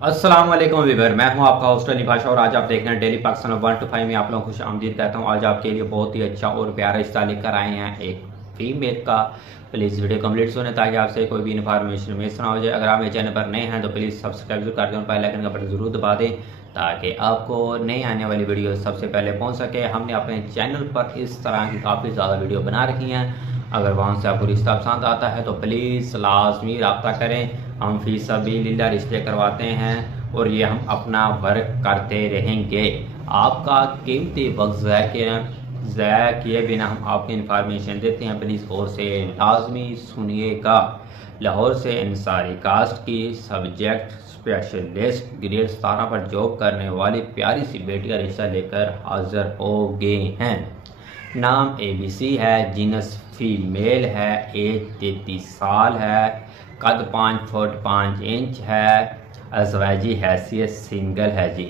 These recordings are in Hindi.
अस्सलाम वालेकुम वीवर, मैं हूं आपका होस्ट अली पाशा और आज आप देख रहे हैं डेली पाकिस्तान 1 to 5 में आप लोगों को खुश आमदीद कहता हूं। आज आपके लिए बहुत ही अच्छा और प्यारा रिश्ता लेकर आए हैं एक फीमेल का। प्लीज़ वीडियो कंप्लीट सुने ताकि आपसे कोई भी इन्फॉर्मेशन मिस ना हो जाए। अगर आप मेरे चैनल पर नए हैं तो प्लीज़ सब्सक्राइब जरूर कर दें और बेल आइकन का बटन ज़रूर दबा दें ताकि आपको नई आने वाली वीडियो सबसे पहले पहुँच सके। हमने अपने चैनल पर इस तरह की काफ़ी ज़्यादा वीडियो बना रखी हैं। अगर वहाँ से आपको रिश्ता पसंद आता है तो प्लीज़ लाजमी रब्ता करें। हम फी सबीलिल्लाह रिश्ते करवाते हैं और ये हम अपना वर्क करते रहेंगे। आपका कीमती वक्त ज़ाया किए बिना हम आपको इन्फॉर्मेशन देते हैं। प्लीज़ गौर से लाजमी सुनिएगा। लाहौर से अंसारी कास्ट की सब्जेक्ट स्पेशलिस्ट ग्रेड 17 पर जॉब करने वाली प्यारी सी बेटी का रिश्ता लेकर हाजिर हो गए हैं। नाम ABC है, जीनस फीमेल है, एज 33 साल है, कद 5 फुट 5 इंच है, अज़वाजी हैसियत सिंगल है जी।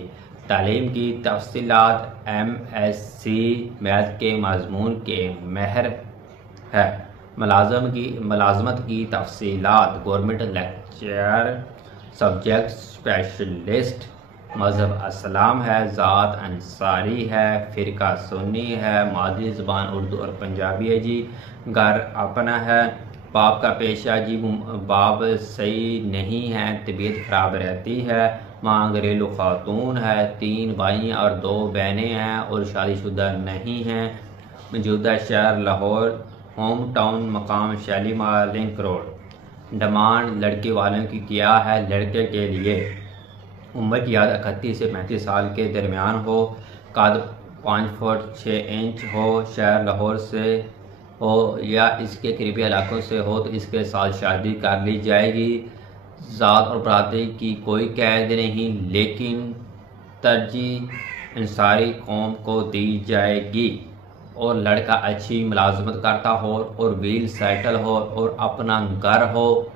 तालीम की तफसीलात MSc मैथ के मजमून के महर है। मुलाजमत की तफसीलात गवर्नमेंट लेक्चर, सब्जेक्ट स्पेशलिस्ट, मज़हब अस्लाम है, ज़ात अंसारी है, फ़िरका सुन्नी है, मादरी ज़बान उर्दू और पंजाबी है जी। घर अपना है। बाप का पेशा जी बाप सही नहीं है, तबीयत खराब रहती है। माँ घरेलू खातून है, 3 भाई और 2 बहनें हैं और शादीशुदा नहीं हैं। मौजूदा शहर लाहौर, होम टाउन मकाम शालीमार लिंक रोड। डिमांड लड़के वालों की क्या है? लड़के के लिए उम्र की याद 31 से 35 साल के दरमियान हो, कद 5 फुट 6 इंच हो, शहर लाहौर से हो या इसके करीबी इलाकों से हो तो इसके साथ शादी कर ली जाएगी। ज़ात और बरादरी की कोई कैद नहीं, लेकिन तरजीह अंसारी कौम को दी जाएगी। और लड़का अच्छी मुलाजमत करता हो और वेल सेटल हो और अपना घर हो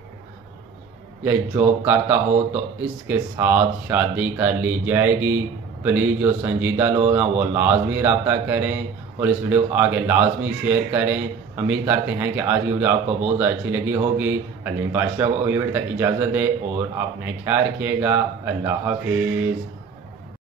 या जॉब करता हो तो इसके साथ शादी कर ली जाएगी। प्लीज़ जो संजीदा लोग हैं वो लाजमी रब्ता करें और इस वीडियो को आगे लाजमी शेयर करें। उम्मीद करते हैं कि आज की वीडियो आपको बहुत ज़्यादा अच्छी लगी होगी। अली पाशा को अगली वीडियो तक इजाज़त दे और अपने ख्याल रखिएगा। अल्लाह हाफिज़।